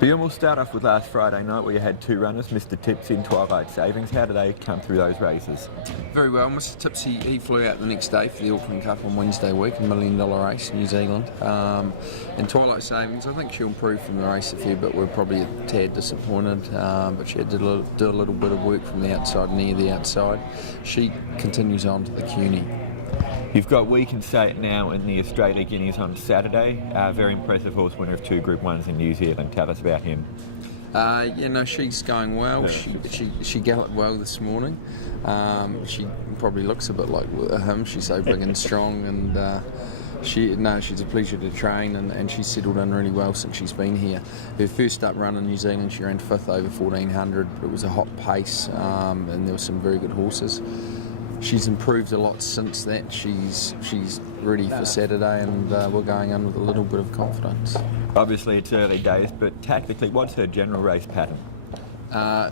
Bjorn, we'll start off with last Friday night where you had two runners, Mr Tipsy and Twilight Savings. How did they come through those races? Very well. Mr Tipsy, he flew out the next day for the Auckland Cup on Wednesday week, $1 million race in New Zealand. And Twilight Savings, I think she'll improve from the race a fair bit. We're probably a tad disappointed, but she had to do a little bit of work from the outside, near the outside. She continues on to the CUNY. You've got We Can Say It Now in the Australian Guineas on Saturday. Very impressive horse, winner of 2 Group 1s in New Zealand. Tell us about him. She's going well. She galloped well this morning. She probably looks a bit like him. She's so big and strong, and she's a pleasure to train, and she's settled in really well since she's been here. Her first up run in New Zealand, she ran 5th over 1400. It was a hot pace, and there were some very good horses. She's improved a lot since that. She's ready for Saturday, and we're going in with a little bit of confidence. Obviously it's early days, but tactically, what's her general race pattern?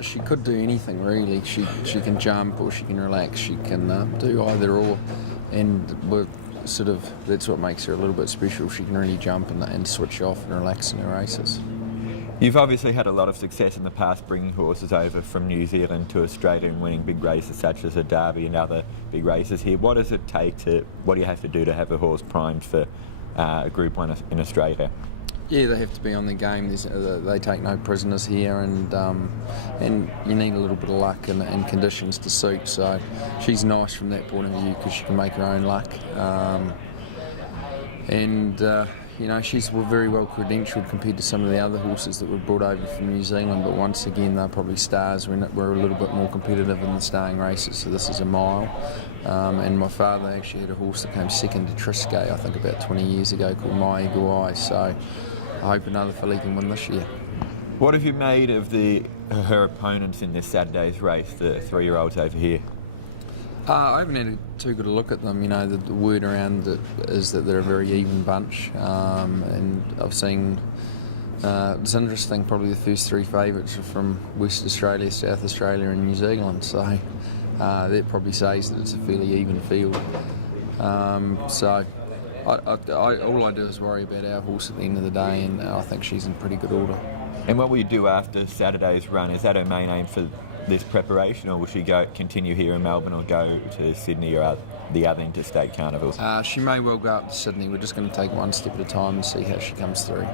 She could do anything really. She can jump or she can relax. She can do either or, and we're that's what makes her a little bit special. She can really jump and switch off and relax in her races. You've obviously had a lot of success in the past bringing horses over from New Zealand to Australia and winning big races such as a Derby and other big races here. What does it take what do you have to do to have a horse primed for a Group 1 in Australia? Yeah, they have to be on their game. They take no prisoners here, and you need a little bit of luck and conditions to suit. So she's nice from that point of view because she can make her own luck. She's very well credentialed compared to some of the other horses that were brought over from New Zealand, but once again they're probably stars. We're a little bit more competitive in the starting races, so this is a mile. And my father actually had a horse that came second to Triscay, I think about 20 years ago, called My Guai, so I hope another filly can win this year. What have you made of her opponents in this Saturday's race, the 3-year-olds over here? I haven't had too good a look at them. The word around it is that they're a very even bunch, and I've seen, it's interesting, probably the first 3 favourites are from West Australia, South Australia and New Zealand, so that probably says that it's a fairly even field. All I do is worry about our horse at the end of the day, and I think she's in pretty good order. And what will you do after Saturday's run? Is that her main aim for this preparation, or will she continue here in Melbourne or go to Sydney or the other interstate carnivals? She may well go up to Sydney. We're just going to take one step at a time and see how she comes through.